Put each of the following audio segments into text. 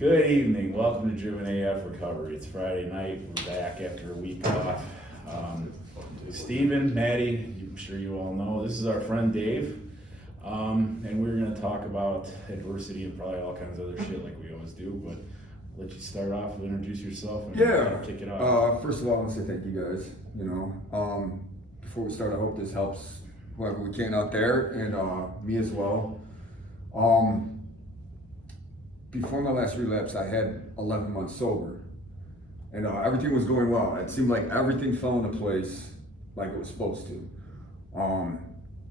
Good evening. Welcome to Driven AF Recovery. It's Friday night. We're back after a week off. Steven, Maddie, I'm sure you all know, this is our friend Dave. And we're going to talk about adversity and probably all kinds of other shit like we always do. But I'll let you start off, introduce yourself, and kick it off. First of all, I want to say thank you guys. Before we start, I hope this helps whoever we can out there and me as well. Before my last relapse, I had 11 months sober, and everything was going well. It seemed like everything fell into place like it was supposed to.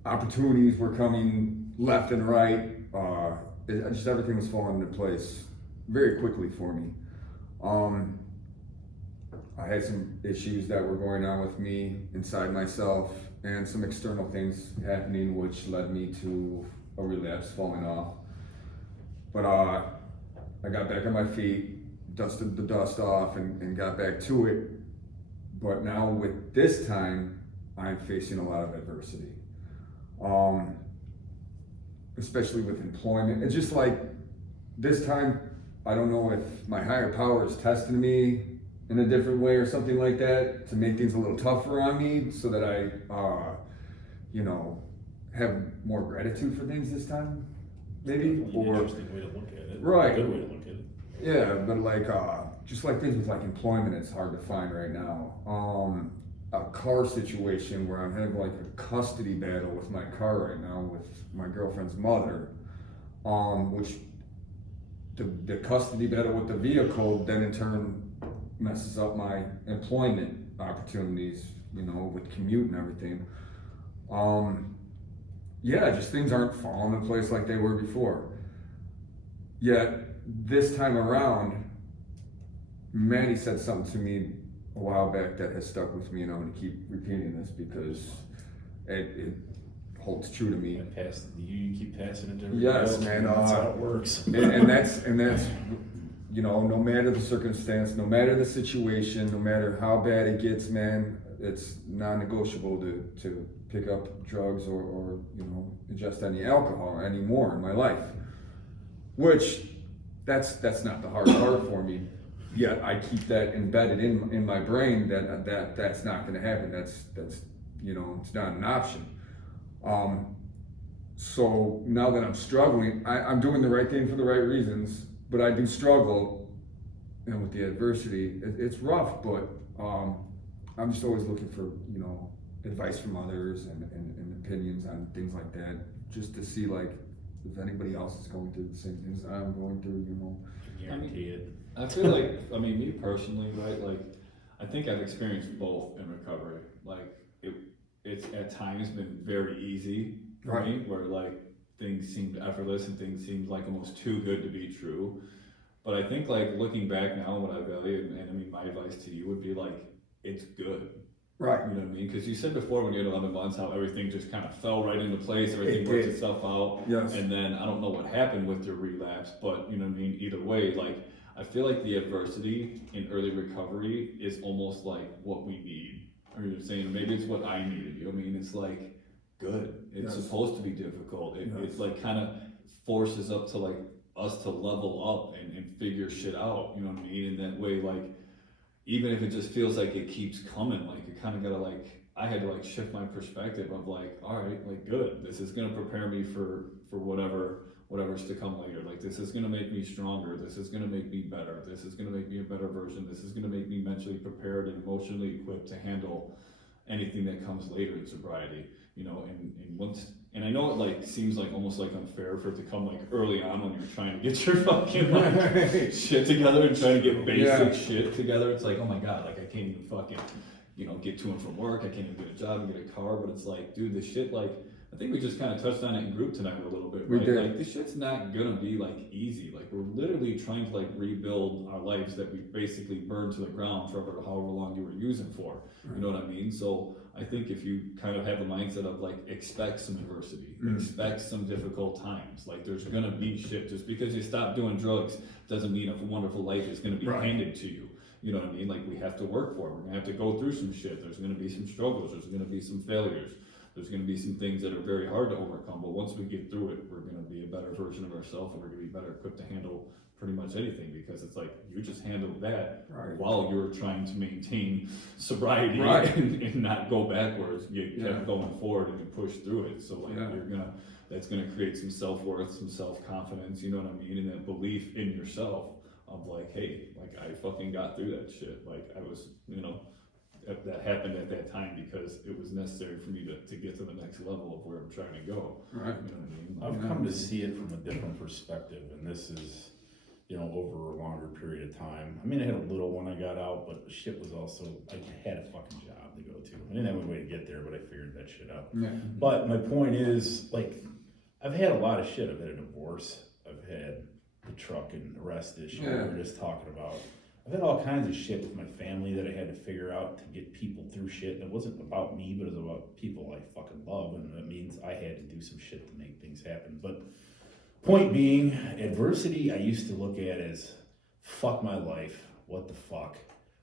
Opportunities were coming left and right. Just everything was falling into place very quickly for me. I had some issues that were going on with me inside myself and some external things happening which led me to a relapse, falling off. But I got back on my feet, dusted the dust off and got back to it. But now with this time, I'm facing a lot of adversity. Especially with employment. It's just like this time, I don't know if my higher power is testing me in a different way or something like that to make things a little tougher on me so that I, have more gratitude for things this time, maybe. Or interesting way to look at it. Right. A good way to look at it. Yeah, but just like things with like employment, it's hard to find right now. A car situation where I'm having like a custody battle with my car right now with my girlfriend's mother, which the custody battle with the vehicle then in turn messes up my employment opportunities, with commute and everything. Just things aren't falling in place like they were before. Yet this time around, Maddie said something to me a while back that has stuck with me, and I'm going to keep repeating this because it holds true to me. You keep passing it to everybody Yes, else, man. That's how it works. and that's no matter the circumstance, no matter the situation, no matter how bad it gets, man, it's non-negotiable to pick up drugs or ingest any alcohol anymore in my life. Which that's not the hard part for me. Yet I keep that embedded in my brain that's not going to happen. That's it's not an option. So now that I'm struggling, I'm doing the right thing for the right reasons, but I do struggle, and with the adversity, it's rough. But I'm just always looking for advice from others and opinions on things like that, just to see like if anybody else is going through the same things I'm going through. Guarantee it. I feel like, me personally, right? Like, I think I've experienced both in recovery. Like, it's at times been very easy for me, where like things seemed effortless and things seemed like almost too good to be true. But I think like looking back now, what I value, and my advice to you would be like, it's good. Right. You know what I mean? Because you said before when you had 11 months how everything just kind of fell right into place, everything worked itself out. Yes. And then I don't know what happened with your relapse, but you know what I mean? Either way, like I feel like the adversity in early recovery is almost like what we need. Or you're saying maybe it's what I needed. You know what I mean? It's like good. It's supposed to be difficult. It's like kind of forces up to like us to level up and figure shit out. You know what I mean? In that way, like even if it just feels like it keeps coming, like you kind of gotta like, I had to like shift my perspective of like, all right, like good, this is gonna prepare me for whatever's to come later. Like this is gonna make me stronger, this is gonna make me better, this is gonna make me a better version, this is gonna make me mentally prepared and emotionally equipped to handle anything that comes later in sobriety, and I know it like seems like almost like unfair for it to come like early on when you're trying to get your fucking like shit together and trying to get basic shit together. It's like, oh my god, like I can't even fucking get to and from work, I can't even get a job and get a car. But it's like, dude, this shit, like I think we just kind of touched on it in group tonight a little bit, right? We did. Like this shit's not gonna be like easy. Like we're literally trying to like rebuild our lives that we basically burned to the ground for however long you were using for. You know what I mean? So I think if you kind of have a mindset of like expect some adversity, expect some difficult times. Like there's gonna be shit. Just because you stop doing drugs doesn't mean a wonderful life is gonna be handed to you. You know what I mean? Like we have to work for it. We're gonna have to go through some shit. There's gonna be some struggles. There's gonna be some failures. There's gonna be some things that are very hard to overcome, but once we get through it, we're gonna be a better version of ourselves, and we're gonna be better equipped to handle pretty much anything, because it's like, you just handled that Right. while you were trying to maintain sobriety Right. and not go backwards. You Yeah. kept going forward and you pushed through it, so like, Yeah. that's gonna create some self-worth, some self-confidence, you know what I mean, and that belief in yourself of like, hey, like I fucking got through that shit, like I was, that happened at that time because it was necessary for me to get to the next level of where I'm trying to go. Right. You know what I mean? I've come to see it from a different perspective, and this is, over a longer period of time. I mean, I had a little when I got out, but the shit was also, I had a fucking job to go to. I didn't have a way to get there, but I figured that shit out. Yeah. But my point is, like, I've had a lot of shit. I've had a divorce. I've had the truck and arrest issue we were just talking about. I've had all kinds of shit with my family that I had to figure out to get people through shit. And it wasn't about me, but it was about people I fucking love. And that means I had to do some shit to make things happen. But point being, adversity I used to look at as, fuck my life. What the fuck?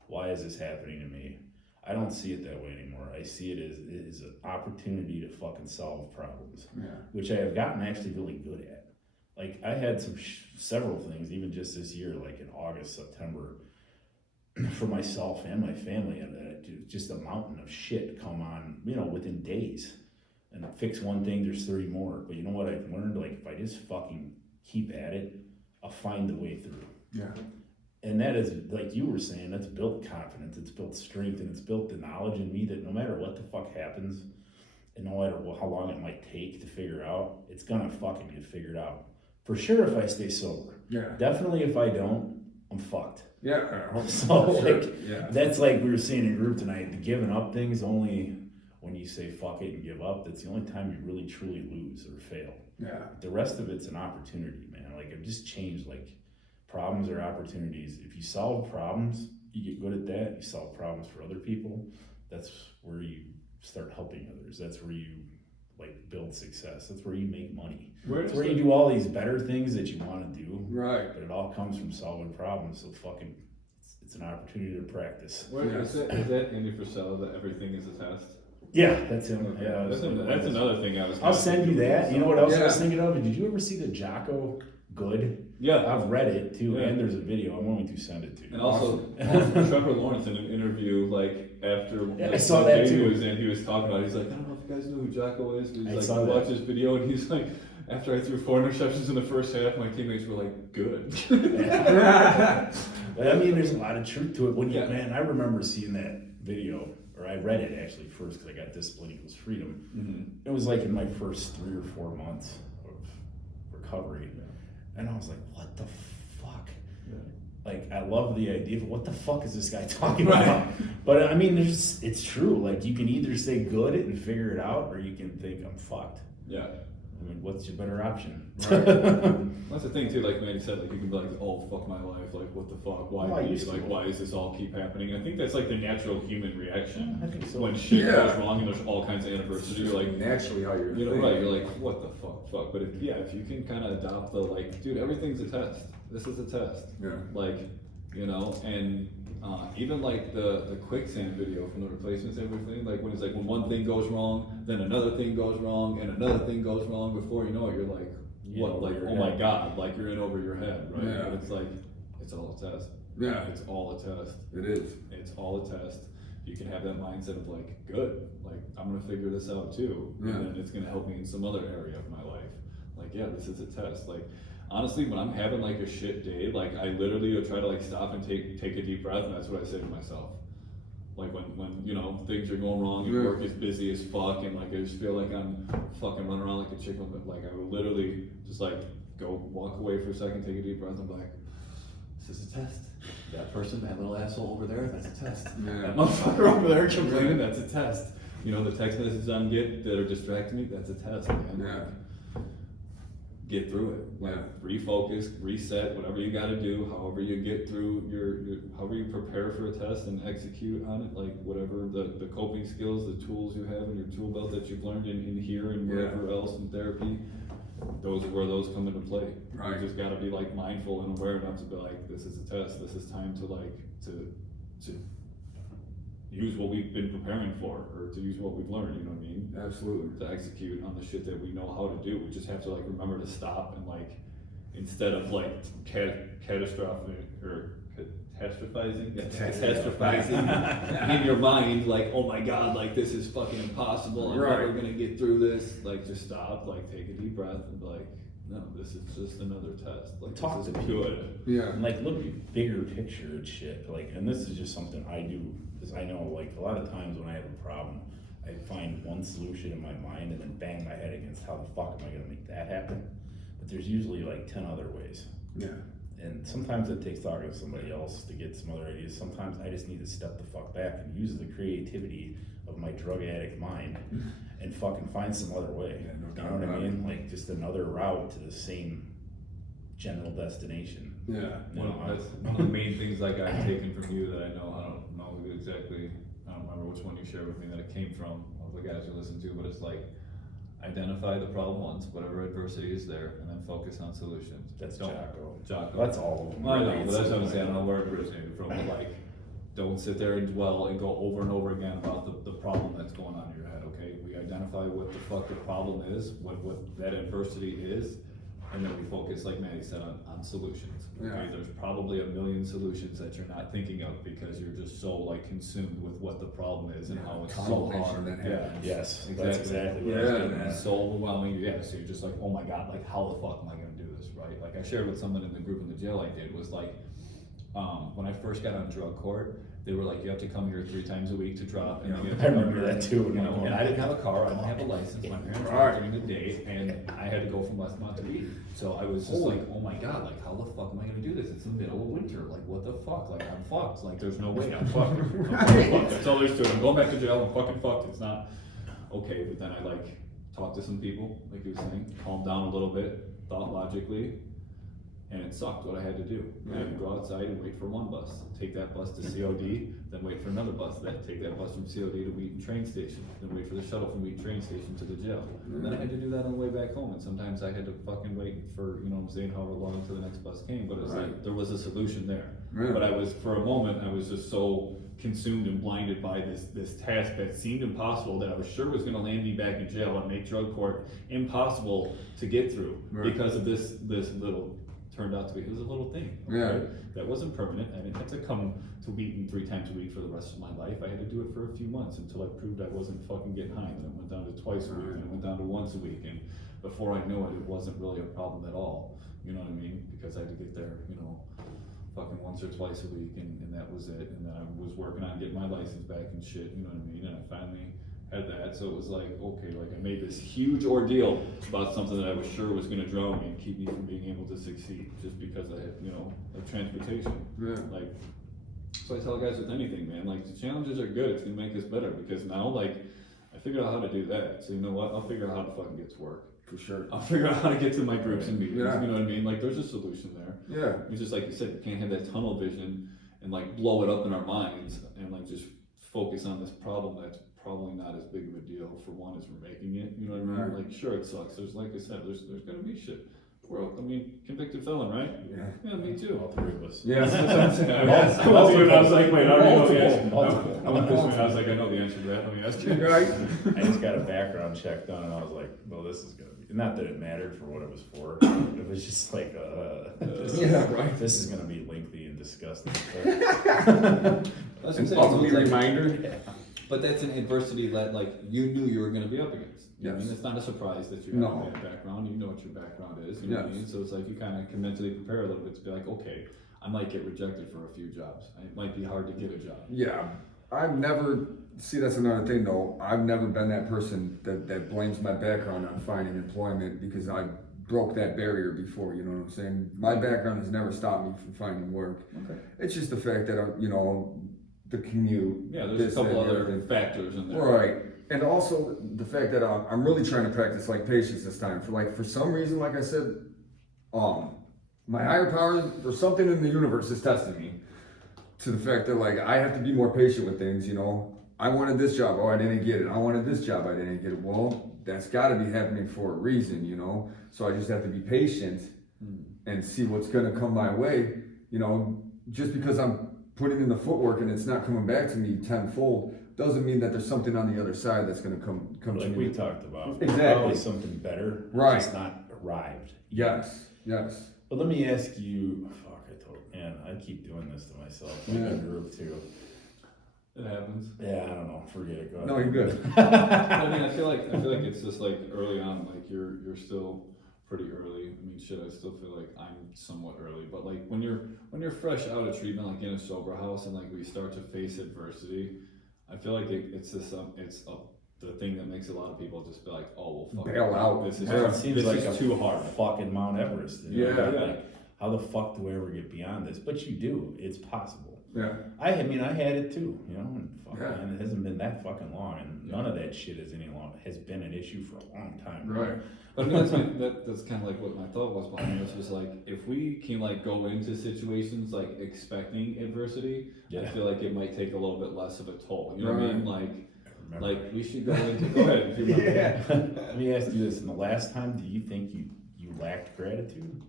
Why is this happening to me? I don't see it that way anymore. I see it as an opportunity to fucking solve problems, which I have gotten actually really good at. Like, I had several things, even just this year, like in August, September, for myself and my family, and just a mountain of shit come on, within days. And fix one thing, there's 30 more. But you know what I've learned? Like, if I just fucking keep at it, I'll find the way through. Yeah. And that is, like you were saying, that's built confidence, it's built strength, and it's built the knowledge in me that no matter what the fuck happens, and no matter how long it might take to figure out, it's gonna fucking get figured out. For sure if I stay sober. Yeah. Definitely if I don't, I'm fucked. Yeah. So, Sure. like, Yeah. that's like we were saying in group tonight, the giving up thing's only when you say fuck it and give up, that's the only time you really truly lose or fail. Yeah. The rest of it's an opportunity, man. Like, I've just changed, like, problems are opportunities. If you solve problems, you get good at that. You solve problems for other people. That's where you start helping others. That's where you, like, build success. That's where you make money. That's where you do all these better things that you want to do. Right. But it all comes from solving problems. So fucking, it's an opportunity to practice. Is that Andy Frisella, that everything is a test? Yeah, that's him. Yeah, That's another thing I was. I'll send you that. You know what else I was Yeah. thinking of? Did you ever see the Jocko Good? Yeah. I've read it too, Yeah. and there's a video. I'm going to send it to you. And also Trevor Lawrence in an interview, like after Yeah, I saw that too. he was talking about it. He's like, I don't know if you guys know who Jocko is, but he's I like, saw I that. watched this video, and he's like, after I threw 4 interceptions in the first half, my teammates were like, good. But I mean, there's a lot of truth to it. When you, Yeah. man, I remember seeing that video, or I read it actually first because I got Discipline Equals Freedom. Mm-hmm. It was like in my first 3 or 4 months of recovery, and I was like, what the fuck? Yeah. Like, I love the idea, but what the fuck is this guy talking Right. about? But I mean, it's true. Like, you can either say good and figure it out, or you can think I'm fucked. Yeah. I mean, what's your better option? That's the thing too, like Manny said, like you can be like, oh fuck my life, like what the fuck, why Oh, I me? used to. Like why does this all keep happening? I think that's like the natural human reaction. I think so. When shit Yeah. goes wrong and there's all kinds of anniversaries, you're like, naturally how you're you know, thinking. right, you're like, what the fuck. But if you can kind of adopt the like, dude, everything's a test. This is a test. Yeah. Like, and even like the quicksand video from the Replacements and everything, like when it's like when one thing goes wrong, then another thing goes wrong, and another thing goes wrong. Before you know it, you're like, what? over Like, your oh my head. god, like you're in over your head, right? Yeah. But it's like, it's all a test. Yeah. It's all a test. It is. It's all a test. You can have that mindset of like, good, like I'm gonna figure this out too, Yeah. and then it's gonna help me in some other area of my life. Like, yeah, this is a test. Like, honestly, when I'm having like a shit day, like I literally will try to like stop and take a deep breath, and that's what I say to myself. Like when things are going wrong and Yeah. work is busy as fuck, and like I just feel like I'm fucking running around like a chicken, but like I would literally just like go walk away for a second, take a deep breath, and be like, this is a test. That person, that little asshole over there, that's a test. Yeah. That motherfucker over there complaining, that's a test. The text messages I'm getting that are distracting me, that's a test, man. Yeah. Get through it. Like, Yeah. refocus, reset, whatever you gotta do, however you get through however you prepare for a test and execute on it, like whatever the coping skills, the tools you have in your tool belt that you've learned in here and wherever else in therapy, those are where those come into play. Right. You just gotta be like mindful and aware enough to be like, this is a test, this is time to like, to use what we've been preparing for, or to use what we've learned, you know what I mean? Absolutely. To execute on the shit that we know how to do. We just have to like remember to stop and like, instead of like catastrophizing in your mind, like, oh my god, like this is fucking impossible, I'm never gonna get through this. Like, just stop, like take a deep breath and be like, no, this is just another test. Like, Talk this to is people. good. Yeah. And like look at bigger picture and shit. Like, and this is just something I do because I know like a lot of times when I have a problem, I find one solution in my mind and then bang my head against how the fuck am I gonna make that happen? But there's usually like 10 other ways. Yeah. And sometimes it takes talking to somebody else to get some other ideas. Sometimes I just need to step the fuck back and use the creativity of my drug addict mind and fucking find some other way. Yeah, no You doubt know what I about mean? Like just another route to the same general destination. Yeah. You know, That's one of the main things like I've taken from you that I don't know exactly, I don't remember which one you shared with me that it came from, of the guys you listen to, but it's like, identify the problem once, whatever adversity is there, and then focus on solutions. That's Don't- Jocko. That's all of them. Well, I know, really. but that's what I'm saying, I don't know where it originated from, but like, don't sit there and dwell and go over and over again about the problem that's going on in your head, okay? We identify what the fuck the problem is, what that adversity is, and then we focus, like Maddie said, on solutions. Okay, Yeah. there's probably a million solutions that you're not thinking of because you're just so like consumed with what the problem is and how it's so Tunnel vision hard. that Yeah, happens. Yes, exactly. that's exactly what I Yeah, was getting It's at. so overwhelming. Yeah, so you're just like, oh my god, like how the fuck am I gonna do this, right? Like I shared with someone in the group in the jail I did was like, when I first got on drug court, they were like, you have to come here 3 times a week to drop. And you have to I come remember here, that too. You know, and I didn't have a car, I didn't have a license, my parents Right. worked during the day, and I had to go from Westmont to Beach. So I was just like, oh my god, like how the fuck am I gonna do this? It's the middle of winter, like what the fuck? Like I'm fucked, like there's no way I'm fucked. I'm fucking fucked. That's all there's to it. I'm going back to jail, I'm fucking fucked. It's not okay, but then I like talked to some people, like you were saying, calmed down a little bit, thought logically, and it sucked what I had to do. I had to go outside and wait for one bus, take that bus to COD, then wait for another bus, then take that bus from COD to Wheaton train station, then wait for the shuttle from Wheaton train station to the jail. And then I had to do that on the way back home, and sometimes I had to fucking wait for, you know what I'm saying, however long until the next bus came, but it was like, there was a solution there. Yeah. But I was, for a moment, I was just so consumed and blinded by this task that seemed impossible, that I was sure was gonna land me back in jail and make drug court impossible to get through Right. because of this little, turned out to be, it was a little thing. Yeah. That wasn't permanent. I didn't have to come to Wheaton 3 times a week for the rest of my life. I had to do it for a few months until I proved I wasn't fucking getting high. And then it went down to twice a week, and it went down to once a week. And before I knew it, it wasn't really a problem at all. You know what I mean? Because I had to get there, you know, fucking once or twice a week, and that was it. And then I was working on getting my license back and shit, you know what I mean? And I finally had that, so it was like, okay, like I made this huge ordeal about something that I was sure was gonna drown me and keep me from being able to succeed, just because I had, you know, like transportation. Yeah. Like, so I tell guys with anything, man, like the challenges are good, it's gonna make us better, because now, like, I figured out how to do that, so you know what, I'll figure out how to fucking get to work. For sure. I'll figure out how to get to my groups and meetings, Yeah. you know what I mean? Like, there's a solution there. Yeah. It's just like you said, you can't have that tunnel vision and like blow it up in our minds and like just focus on this problem that's probably not as big of a deal for one as we're making it. You know what I mean? Right. Like, sure, it sucks. There's, like I said, there's gonna be shit. I mean, convicted felon, right? Yeah. Yeah, me too. All 3 of us. Yes. That's what I'm saying. I Multiple. asked- I was doing- I was like, wait, I already know the answer. Multiple. I went this way, and I was like, I know the answer to that. Let me ask you. Right. I just got a background check done and I was like, well, this is gonna be, not that it mattered for what it was for. It was just like, this, Yeah, right. this is gonna be lengthy and disgusting. That's what I'm An saying. So ugly it's like- reminder. But that's an adversity that like you knew you were going to be up against. You know what I Yes. mean, it's not a surprise that you have No. a bad background. You know what your background is. You know what I Yes. mean? So it's like you kind of can mentally prepare a little bit to be like, okay, I might get rejected for a few jobs. It might be hard to get a job. Yeah. I've never, see, that's another thing though. I've never been that person that blames my background on finding employment, because I broke that barrier before, you know what I'm saying? My background has never stopped me from finding work. Okay. It's just the fact that, you know, the commute. Yeah, there's this, a couple that, and other everything. factors in there. Right. And also the fact that I'm really trying to practice like patience this time. For some reason, like I said, my higher power or something in the universe is testing me to the fact that like I have to be more patient with things, you know. I wanted this job, oh I didn't get it. I wanted this job, I didn't get it. Well, that's gotta be happening for a reason, you know. So I just have to be patient and see what's gonna come my way, you know. Just because I'm putting in the footwork and it's not coming back to me tenfold, doesn't mean that there's something on the other side that's gonna come to Like me. we talked about. Exactly. Probably something better. Right. Just not arrived. Yes. But let me ask you, man, I keep doing this to myself. Like Yeah. in group too. It happens. Yeah, I don't know. Forget it. Go ahead. No, you're good. I mean, I feel like it's just like early on, like you're still pretty early. I mean, shit, I still feel like I'm somewhat early, but like when you're fresh out of treatment, like in a sober house, and like we start to face adversity, I feel like it's just the thing that makes a lot of people just be like, oh well, fuck Bail out. This is It seems this like is a too hard. fucking Mount Everest. You know? Yeah. Like, how the fuck do I ever get beyond this? But you do. It's possible. Yeah. I mean, I had it too, you know, and fuck, Yeah. man, it hasn't been that fucking long, and none of that shit has been an issue for a long time. Right. But I mean, that's kind of like what my thought was behind this was like, if we can like go into situations like expecting adversity, I Yeah. feel like it might take a little bit less of a toll. You know what I mean? Remember. Like we should go into. Go ahead. If you remember. Yeah. Let me ask you this: in the last time, do you think you lacked gratitude?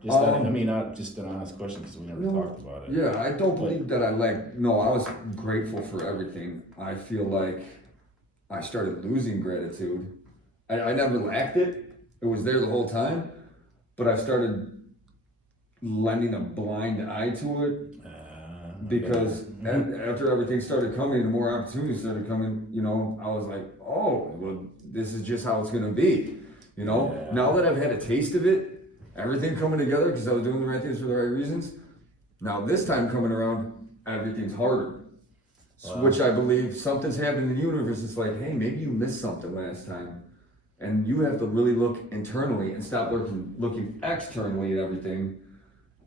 Just, I mean, not just an honest question because we never talked about it. Yeah, I don't believe that I lacked. No, I was grateful for everything. I feel like I started losing gratitude. I never lacked it. It was there the whole time, but I started lending a blind eye to it because after everything started coming and more opportunities started coming, you know, I was like, oh, well, this is just how it's gonna be. You know, Yeah. now that I've had a taste of it, everything coming together because I was doing the right things for the right reasons. Now this time coming around, everything's harder. Wow. Which I believe something's happened in the universe. It's like, hey, maybe you missed something last time. And you have to really look internally and stop looking externally at everything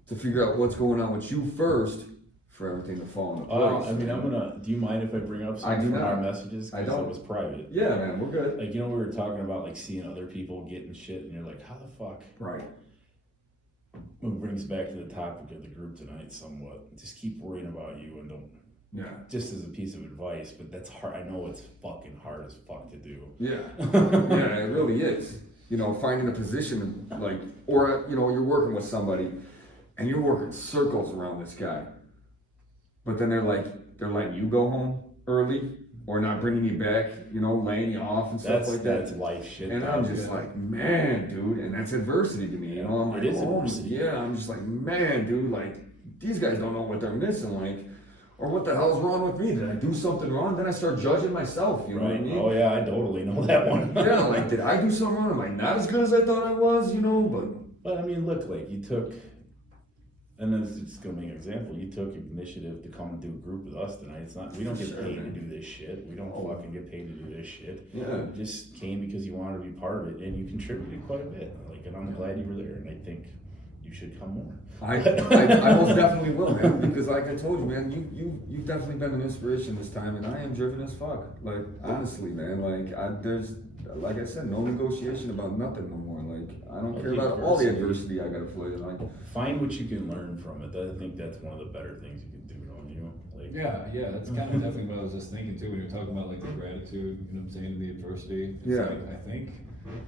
to figure out what's going on with you first for everything to fall into place. I mean, do you mind if I bring up I something do from not. our messages? I 'Cause don't. it was private. Yeah, man, we're good. Like, you know, we were talking about like seeing other people getting shit, and you're like, how the fuck? Right. It brings back to the topic of the group tonight somewhat. Just keep worrying about you and don't. Yeah. Just as a piece of advice, but that's hard. I know it's fucking hard as fuck to do. Yeah. Yeah, it really is. You know, finding a position like, or, you know, you're working with somebody and you're working circles around this guy, but then they're letting you go home early or not bringing you back, you know, laying you off and stuff like that. That's life shit. And though. I'm just like, man, dude, and that's adversity to me, you know? I'm like, It is oh, adversity. yeah, I'm just like, man, dude, like, these guys don't know what they're missing, like, or what the hell's wrong with me? Did I do something wrong? Then I start judging myself, you know what I Right. mean? Oh yeah, I totally know that one. Yeah, like, did I do something wrong? Am I not as good as I thought I was, you know? But I mean, look, like you took, and then it's just gonna be an example. You took initiative to come and do a group with us tonight. It's not, we don't get Sure, paid to man. do this shit. We don't fucking get paid to do this shit. Yeah. You just came because you wanted to be part of it, and you contributed quite a bit. Like, and I'm glad you were there, and I think you should come more. I most definitely will, man, because like I told you, man, you've definitely been an inspiration this time, and I am driven as fuck. Like, honestly, man, like, there's, like I said, no negotiation about nothing no more. Like, I don't care about all the adversity I gotta play. Like, Find what you can learn from it. I think that's one of the better things you can do, don't you? Like, Yeah, that's kind of definitely what I was just thinking too, when you're talking about like the gratitude, you know what I'm saying, the adversity. It's Yeah. like, I think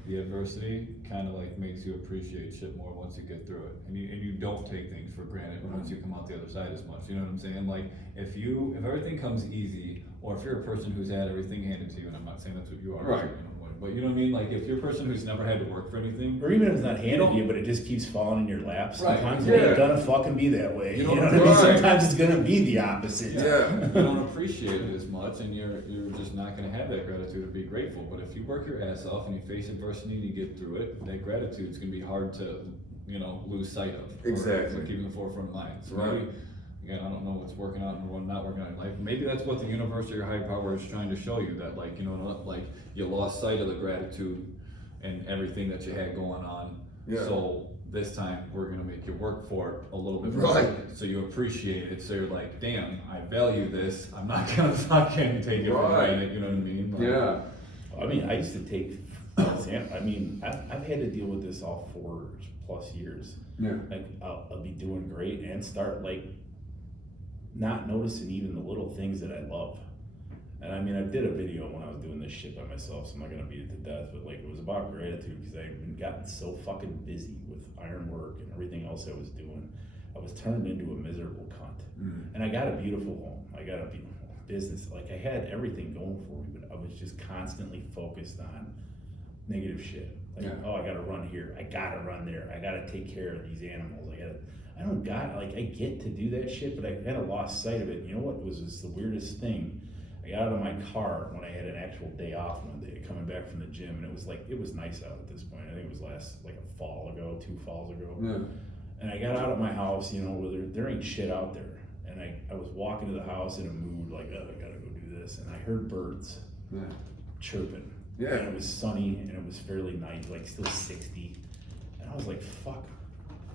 the adversity kind of like makes you appreciate shit more once you get through it. And you don't take things for granted once you come out the other side as much, you know what I'm saying? Like, if everything comes easy, or if you're a person who's had everything handed to you, and I'm not saying that's what you are, Right. but you know what I mean? Like, if you're a person who's never had to work for anything, or even if it's not handed don't- to you, but it just keeps falling in your lap. Right. Sometimes Yeah. it ain't gonna fucking be that way. You You don't- know what I mean? Right. Sometimes it's gonna be the opposite. yeah. you don't appreciate it as much, and you're just not going to have that gratitude to be grateful. But if you work your ass off and you face adversity and you get through it, that gratitude is going to be hard to, lose sight of. Exactly. Or keep in the forefront of mind. So Right. maybe, again, I don't know what's working out and what's not working out in life. Maybe that's what the universe or your higher power is trying to show you, that like, like you lost sight of the gratitude and everything that you had going on. Yeah. So this time we're gonna make you work for it a little bit Right. more, so you appreciate it. So you're like, damn, I value this. I'm not gonna fucking take it for Right. granted. You know what I mean? Like, Yeah. I mean, I used to take, I mean, I've had to deal with this all 4+ years. Yeah. Like, I'll be doing great and start like not noticing even the little things that I love. And I mean, I did a video when I was doing this shit by myself, so I'm not gonna beat it to death, but like, it was about gratitude because I've been gotten so fucking busy with iron work and everything else I was doing. I was turned into a miserable cunt. And I got a beautiful home. I got a beautiful business. Like I had everything going for me, but I was just constantly focused on negative shit. Like, oh, I gotta run here. I gotta run there. I gotta take care of these animals. I get to do that shit, but I kind of lost sight of it. You know what was just the weirdest thing? I got out of my car when I had an actual day off one day, coming back from the gym, and it was nice out at this point. I think it was like a fall ago, 2 falls ago. Yeah. And I got out of my house, where there ain't shit out there. And I was walking to the house in a mood like, oh, I gotta go do this. And I heard birds chirping. Yeah. And it was sunny and it was fairly nice, like still 60. And I was like, fuck.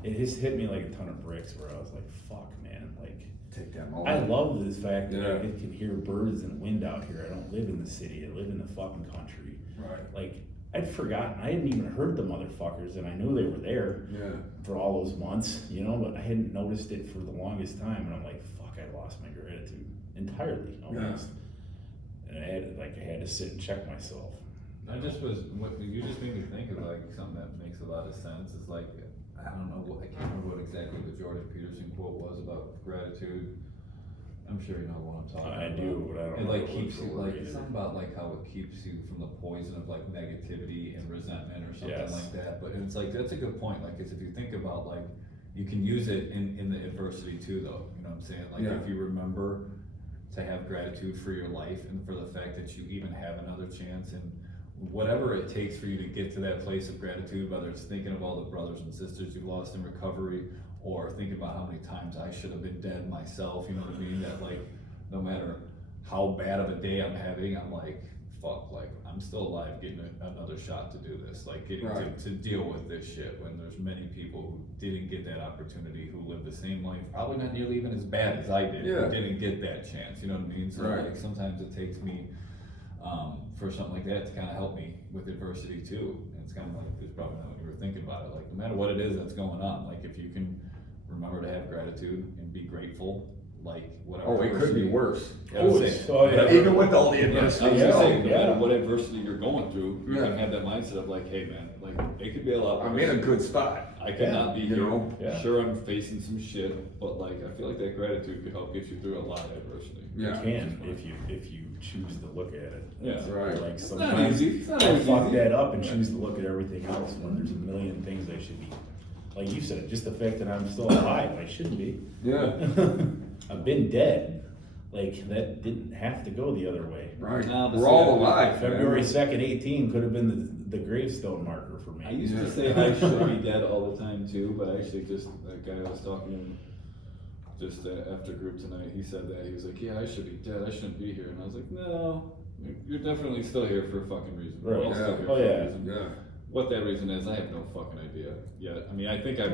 It just hit me like a ton of bricks where I was like, fuck, man. Like, take that moment. I love this fact that I can hear birds and wind out here. I don't live in the city. I live in the fucking country. Right. Like, I'd forgotten. I hadn't even heard the motherfuckers, and I knew they were there for all those months, but I hadn't noticed it for the longest time. And I'm like, fuck, I lost my gratitude entirely almost. And I had to sit and check myself. You just made me think of like something that makes a lot of sense. It's like, I don't know, I can't remember what exactly the Jordan Peterson quote was about gratitude. I'm sure you know what I'm talking about. I do, but I don't know. It like keeps you, like something about like how it keeps you from the poison of like negativity and resentment or something like that. But it's like, that's a good point. Like, if you think about like, you can use it in the adversity too though. You know what I'm saying? Like if you remember to have gratitude for your life and for the fact that you even have another chance and whatever it takes for you to get to that place of gratitude, whether it's thinking of all the brothers and sisters you've lost in recovery, or thinking about how many times I should have been dead myself, you know what I mean? That like, no matter how bad of a day I'm having, I'm like, fuck, like I'm still alive getting another shot to do this, like getting to deal with this shit when there's many people who didn't get that opportunity, who lived the same life, probably not nearly even as bad as I did, who didn't get that chance, you know what I mean? So like sometimes it takes me for something like that to kind of help me with adversity too. And it's kind of like, it's probably not what you were thinking about it. Like no matter what it is that's going on, like if you can remember to have gratitude and be grateful, like whatever. Oh, it could be worse. Even with all the adversity. I was gonna say, no matter what adversity you're going through, you can have that mindset of like, hey man, like it could be a lot worse. I'm in a good spot. I could not be here. Sure, I'm facing some shit, but like I feel like that gratitude could help get you through a lot of adversity. You can if you choose to look at it. Yeah, right. Like it's sometimes not easy. I fuck that up and choose to look at everything else when there's a million things I should be. Like you said, just the fact that I'm still alive, I shouldn't be. Yeah. I've been dead. Like that didn't have to go the other way. Right. No, we're all alive. February 2nd, 18 could have been the gravestone marker for me. I used to say I should be dead all the time too, but actually just that guy I was talking to just after group tonight, he said that. He was like, yeah, I should be dead. I shouldn't be here. And I was like, no, you're definitely still here for a fucking reason. Right. We're all still here for a reason. Yeah. What that reason is, I have no fucking idea yet. I mean, I think I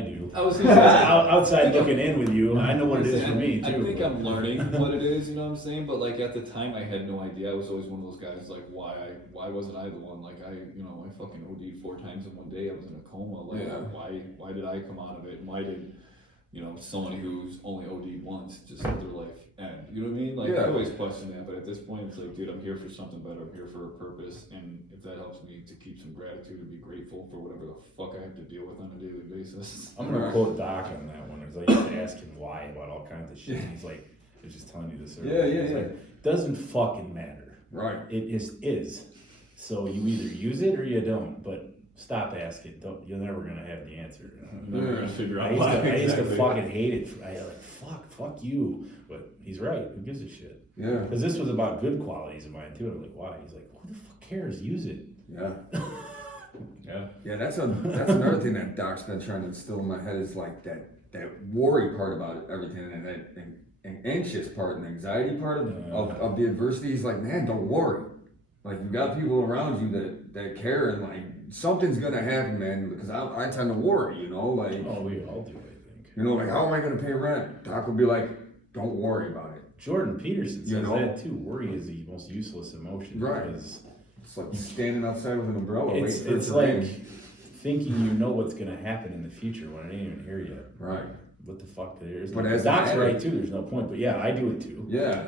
do. I was outside looking in with you. I know what it is for me too. I think I'm learning what it is. You know what I'm saying? But like at the time, I had no idea. I was always one of those guys like, why wasn't I the one? Like I fucking OD'd 4 times in one day. I was in a coma. Like why did I come out of it? And why did someone who's only OD'd once just let their life end? You know what I mean? Like I always question that, but at this point, it's like, dude, I'm here for something better. I'm here for a purpose, and if that helps me to keep some gratitude and be grateful for whatever the fuck I have to deal with on a daily basis. I'm gonna quote Doc on that one. It's like you have to ask him why about all kinds of shit. He's like, I was just telling you this earlier. It's like, doesn't fucking matter. Right. It just is. So you either use it or you don't. But stop asking. You're never gonna have the answer. You're never gonna figure out why. I used to fucking hate it. I was like, fuck you. But he's right. Who gives a shit? Yeah. Because this was about good qualities of mine too. I'm like, why? He's like, who the fuck cares? Use it. Yeah. Yeah. That's another thing that Doc's been trying to instill in my head is like that worry part about everything and that and anxious part and anxiety part of the adversity. He's like, man, don't worry. Like you got people around you that care and like something's gonna happen, man. Because I tend to worry, like. Oh, we all do, I think. Like how am I gonna pay rent? Doc would be like, don't worry about it. Jordan Peterson says that too. Worry is the most useless emotion. Right. Because it's like standing outside with an umbrella. It's like thinking you know what's gonna happen in the future when it ain't even here yet. Right. What the fuck? There's but Doc's right too. There's no point. But yeah, I do it too. Yeah.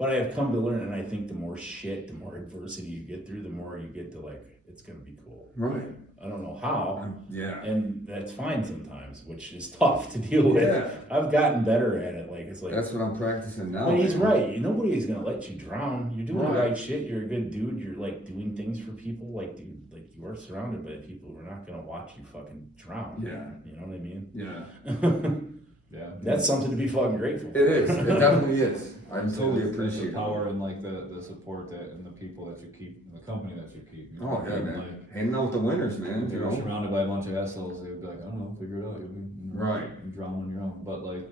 But I've come to learn, and I think the more adversity you get through, the more you get to like, it's gonna be cool. Right. I don't know how, Yeah. and that's fine sometimes, which is tough to deal with. Yeah. I've gotten better at it. Like it's like That's what I'm practicing now. but he's man. right. Nobody's gonna let you drown. You're doing the Right. right shit. You're a good dude. You're like doing things for people. Like, dude, like you are surrounded by people who are not gonna watch you fucking drown. Yeah. You know what I mean? Yeah. Yeah. That's something to be fucking grateful for. It is. It definitely is. I It's totally the appreciate power and like the support that and the people that you keep, and the company that you keep. You know? Oh yeah, And, man. Like, Hanging out with the winners, man. if You you're know. surrounded by a bunch of assholes, they would be like, I don't know, figure it out. You'll be Right. You drown on your own, but like.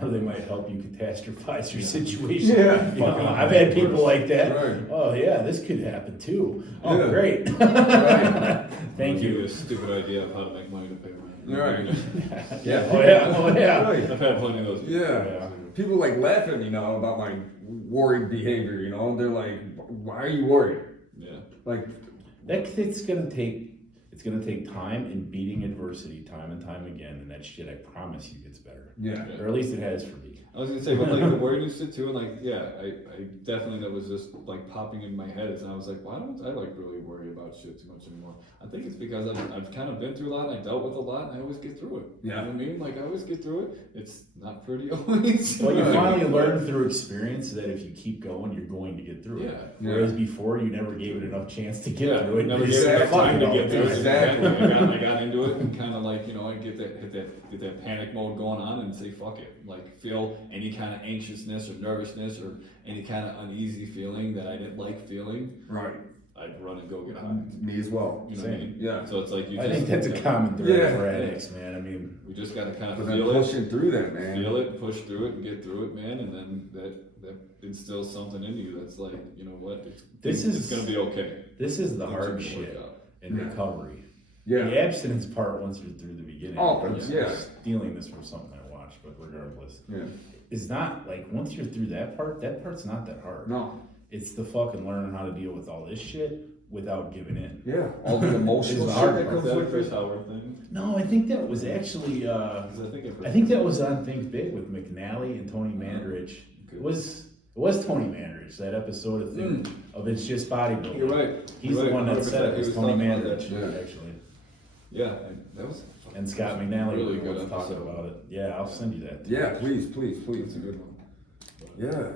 Or they might help you catastrophize your Yeah. situation. Yeah. You know, Fucking I've had people like that. Right. Oh yeah, this could happen too. Oh Yeah. great. Right. Thank I'll give you. a stupid idea of how to make money to pay rent. Right. Yeah. Oh yeah. Oh yeah. Right. I've had plenty of those. people. Yeah. People like laugh at me now about my worried behavior. You know, they're like, "Why are you worried?" Yeah. Like, It's gonna take time and beating adversity time and time again, and that shit I promise you gets better. yeah. Or at least it has for me. I was gonna say, but like the worriedness shit too, and like, yeah, I definitely, that was just like popping in my head, and I was like, why don't I like really worry about shit too much anymore? I think it's because I've kind of been through a lot, and I dealt with a lot, and I always get through it. You know what I mean? Like, I always get through it. It's not pretty always. Well, you Right. finally learn through experience that if you keep going, you're going to get through it. Yeah. Whereas before, you never gave it enough chance to get Yeah, through it. never You gave said, enough "Fuck time it, to I'll get do through it." it. Exactly. I got into it and kind of like, you know, I get that panic mode going on and say, fuck it. Like, feel any kind of anxiousness or nervousness or any kind of uneasy feeling that I didn't like feeling, Right. I'd run and go get high. Me as well. You know what I mean? Yeah. So it's like you I just, think that's a common thread Yeah. for addicts, man. I mean, we just gotta kind But of then feel it, pushing through that, man. feel it, push through it, and get through it, man. And then that instills something in you that's like, you know what? It's gonna be okay. this is the Things are hard gonna shit work out. in Yeah. recovery. Yeah. The abstinence part, once you're through the beginning. Oh, I'm yeah. stealing this from something I watched, but regardless, Yeah. it's not like once you're through that part's not that hard. No. It's the fucking learning how to deal with all this shit without giving in. Yeah. All the emotional It's shit hard. that Is comes that a with Chris it. Howard thing? No, I think that was actually. 'Cause I think I've heard I think that was on Think Big with McNally and Tony Mandrich. It was Tony Mandrich, that episode of Think of It's Just Bodybuilding. You're right. He's You're the right, one that said 100%. it. It was He Tony talking about that Mandrich, shit. actually. Yeah, that was And Scott McNally really was good the one talking episode. about it. Yeah, I'll send you that. Yeah. Please. Please. It's Please. a good one. Yeah.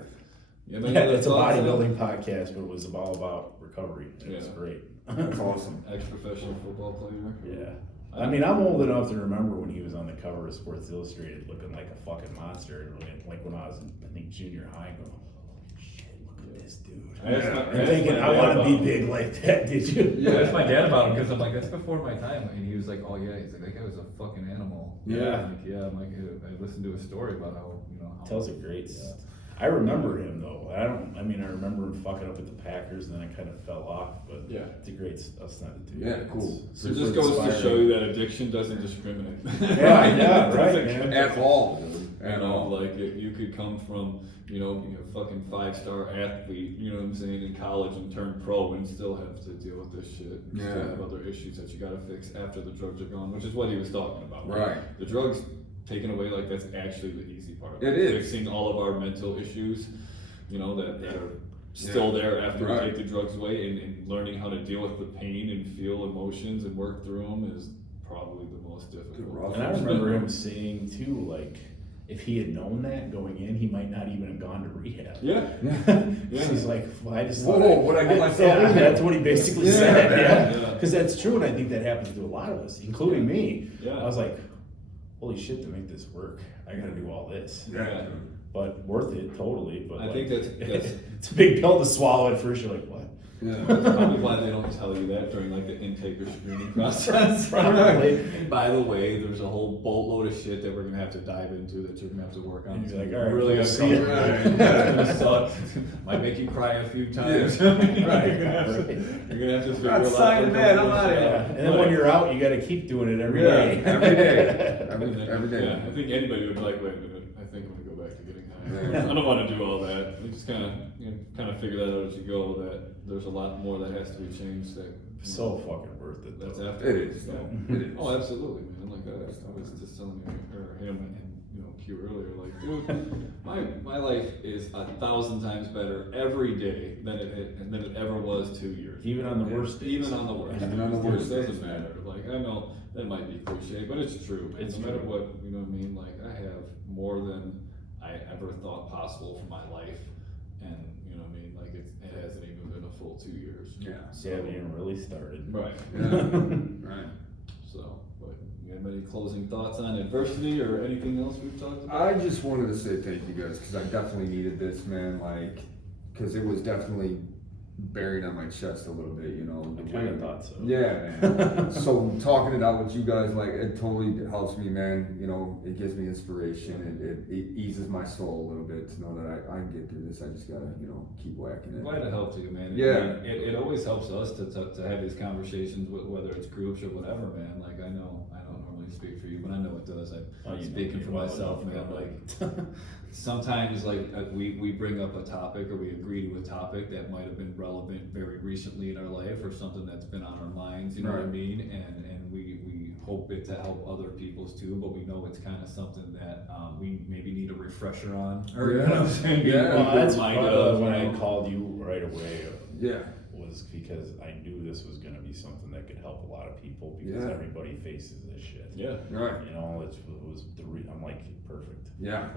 Yeah, man, Yeah, other it's a thoughts, bodybuilding podcast, but it was all about recovery. It was Yeah. great. That's awesome. Ex-professional football player. Yeah. I mean, I'm old enough to remember when he was on the cover of Sports Illustrated looking like a fucking monster. Like when I was in, I think, junior high, going, holy shit, look at this dude. I asked my- And I thinking, asked my I dad want to about be him. big like that, did you? Yeah, I asked my dad about him because I'm like, that's before my time, and he was like, oh yeah, he's like, that guy was a fucking animal. Yeah. I'm like, yeah, I'm like, I listened to a story about how, you know, how Tells a great. Yeah. I remember him though. I remember him fucking up with the Packers, and then I kind of fell off. But Yeah. it's a great stuff to do. Yeah, cool. It's So it just goes to show you that addiction doesn't discriminate. Yeah, It right, doesn't man. care. At all. Dude. You At know, all. like you could come from, you know, being a fucking 5-star athlete, you know what I'm saying, in college and turn pro and still have to deal with this shit. And Yeah. still have other issues that you gotta fix after the drugs are gone, which is what he was talking about. Right. The drugs taken away, like that's actually the easy part. It is. Fixing all of our mental issues, you know, that are still there after Right. we take the drugs away, and learning how to deal with the pain and feel emotions and work through them is probably the most difficult. rough. And I remember him saying too, like, if he had known that going in, he might not even have gone to rehab. Yeah. Yeah. He's like, well, I just Whoa, thought what'd I get myself yeah, into? that's what he basically Yeah, said. man. Yeah, because that's true, and I think that happens to a lot of us, including me. Yeah. I was like, holy shit, to make this work, I got to do all this. Yeah. But worth it totally. But I like, think that's it's a big pill to swallow at first. You're like, what? Yeah. probably why they don't tell you that during like the intake or screening process. Probably. And by the way, there's a whole boatload of shit that we're gonna have to dive into that you're gonna have to work on. And It's you're like, gonna all right, really we'll gonna see you. suck. Right. It's gonna suck. Might make you cry a few times. Yeah. You're gonna Right. have to figure Not a lot signing of that, I'm outta Yeah. here. And then when you're out, you got to keep doing it every Yeah, day. every day. Every day. Yeah, I think anybody would be like, wait a minute, I think I'm gonna go back to getting high. Yeah. I don't want to do all that. You just kind of figure that out as you go. That there's a lot more that has to be changed. That So fucking worth it. that's Though. after. It is. So- It is. Oh, absolutely, man. Like I was just telling you, or him, and you know, you earlier, like, dude, my life is 1,000 times better every day than it ever was 2 years. Even on the worst days. Even on the worst. Even on the days, worst it doesn't days, man. matter. Like, I know that might be cliche, but it's true. It's no matter true. what, you know what I mean? Like, I have more than I ever thought possible for my life, and you know what I mean? Like, it hasn't even been a full 2 years. Yeah. So you haven't even really started. Right. Right. So, but you have any closing thoughts on adversity or anything else we've talked about? I just wanted to say thank you guys because I definitely needed this, man. Like, because it was definitely buried on my chest a little bit, you know. I kind of thought so. Yeah, man. So talking it out with you guys, like, it totally helps me, man. You know, it gives me inspiration. It eases my soul a little bit to know that I can get through this. I just gotta, you know, keep whacking I'm it. glad it helped you, man. Yeah. It always helps us to have these conversations, whether it's groups or whatever, man. Like, I know I don't normally speak for you, but I know it does. Oh, I'm you know speaking me for well myself, enough, man. yeah. Like, sometimes, like, we bring up a topic or we agree to a topic that might have been relevant very recently in our life or something that's been on our minds, you know what I Right. mean? And we hope it to help other people's too, but we know it's kind of something that we maybe need a refresher on. Or, you know what I'm saying? Yeah. Well, that's part Reminder of when you I know? called you right away. Yeah. Was because I knew this was gonna be something that could help a lot of people because Yeah. everybody faces this shit. Yeah. Right. You know, it was I'm like, perfect. Yeah.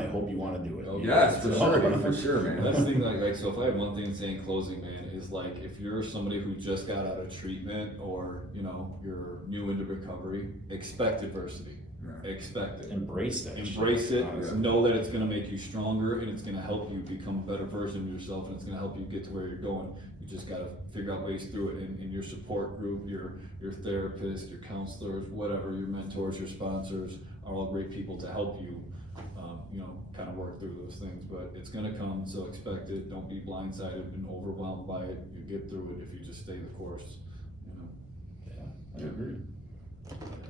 I hope you wanna do it. Oh, Yes, for So- sure, for sure, The man. best thing, like, so if I had one thing to say in closing, man, is like, if you're somebody who just got out of treatment or, you know, you're new into recovery, expect adversity. Right. Expect it. Embrace that. Embrace shit, it, honestly. know that it's gonna make you stronger and it's gonna help you become a better version of yourself and it's gonna help you get to where you're going. You just gotta figure out ways through it in your support group, your therapist, your counselors, whatever, your mentors, your sponsors are all great people to help you, you know, kind of work through those things, but it's gonna come, so expect it. Don't be blindsided and overwhelmed by it. You get through it if you just stay the course, you know. Yeah, I agree.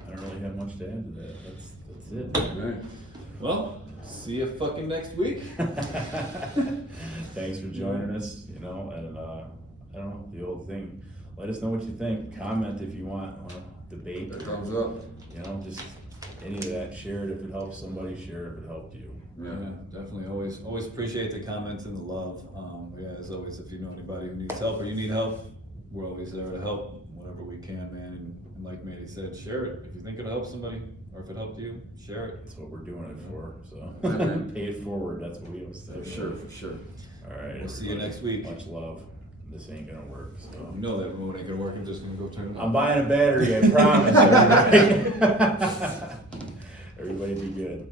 I don't really have much to add to that. That's it. Right. Well, see you fucking next week. Thanks for joining us, you know, and I don't know, the old thing. Let us know what you think. Comment if you want, debate, Thumbs up. you know, just any of that. Share it if it helps somebody, share it if it helped you. Yeah, definitely. Always appreciate the comments and the love. Yeah, as always, if you know anybody who needs help or you need help, we're always there to help whatever we can, man. And like Manny said, share it. If you think it'll help somebody or if it helped you, share it. That's what we're doing it for, so. Pay it forward, that's what we always say. For sure, for sure. All right. We'll see you everybody. next week. Much love. This ain't gonna work, so. You know that remote ain't gonna work. I'm just gonna go turn it on. I'm buying a battery, I promise, everybody. Everybody be good.